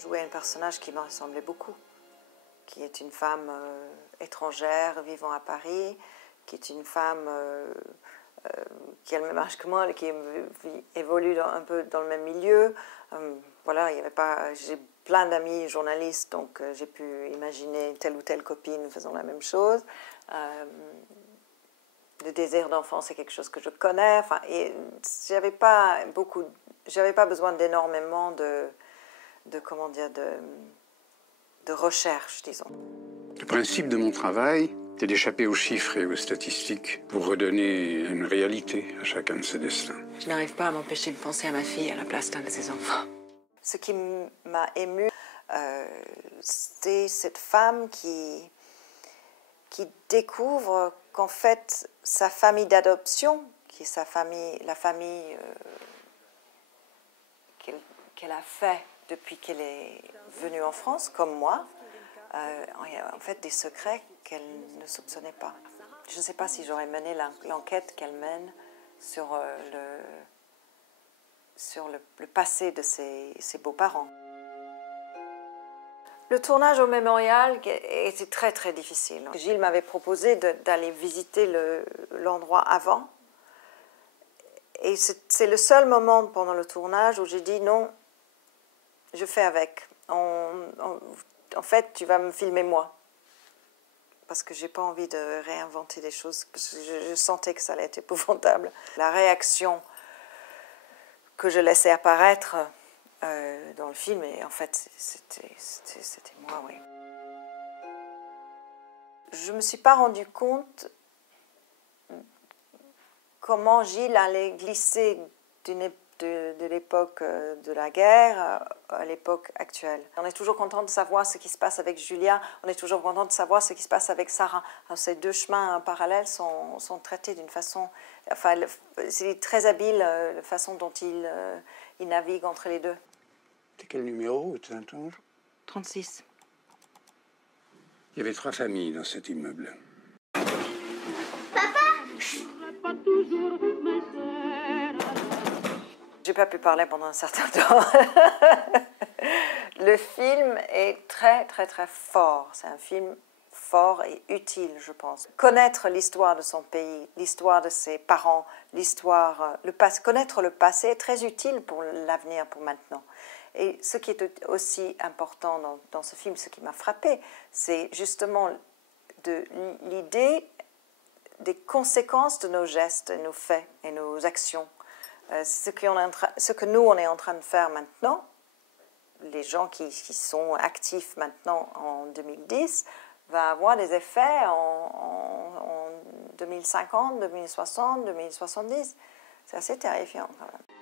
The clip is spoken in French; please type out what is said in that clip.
jouais un personnage qui me ressemblait beaucoup, qui est une femme étrangère vivant à Paris, qui est une femme qui a le même âge que moi, qui évolue un peu dans le même milieu. Voilà, il y avait pas. J'ai plein d'amis journalistes, donc j'ai pu imaginer telle ou telle copine faisant la même chose. Le désir d'enfant, c'est quelque chose que je connais. Enfin, et j'avais pas besoin d'énormément comment dire, de recherche, disons. Le principe de mon travail, c'est d'échapper aux chiffres et aux statistiques pour redonner une réalité à chacun de ses destins. Je n'arrive pas à m'empêcher de penser à ma fille à la place d'un de ses enfants. Ce qui m'a émue, c'est cette femme qui découvre qu'en fait, sa famille d'adoption, qui est la famille qu'elle a fait depuis qu'elle est venue en France, comme moi, il y a en fait des secrets qu'elle ne soupçonnait pas. Je ne sais pas si j'aurais mené l'enquête qu'elle mène sur le passé de ses beaux-parents. Le tournage au Mémorial était très très difficile. Gilles m'avait proposé d'aller visiter l'endroit avant. Et c'est le seul moment pendant le tournage où j'ai dit non, je fais avec. En fait, tu vas me filmer moi. Parce que je n'ai pas envie de réinventer des choses. Je sentais que ça allait être épouvantable. La réaction que je laissais apparaître dans le film, et en fait, c'était moi, oui. Je ne me suis pas rendu compte comment Gilles allait glisser de l'époque de la guerre à l'époque actuelle. On est toujours content de savoir ce qui se passe avec Julia, on est toujours content de savoir ce qui se passe avec Sarah. Alors, ces deux chemins parallèles sont traités d'une façon... Enfin, c'est très habile la façon dont il navigue entre les deux. C'est quel numéro, Saint-Onge? 36. Il y avait 3 familles dans cet immeuble. J'ai pas pu parler pendant un certain temps. Le film est très très très fort. C'est un film fort et utile, je pense. Connaître l'histoire de son pays, l'histoire de ses parents, connaître le passé est très utile pour l'avenir, pour maintenant. Et ce qui est aussi important dans ce film, ce qui m'a frappée, c'est justement l'idée des conséquences de nos gestes, nos faits et nos actions. Ce que nous, on est en train de faire maintenant, les gens qui sont actifs maintenant en 2010, va avoir des effets en 2050, 2060, 2070. C'est assez terrifiant quand même.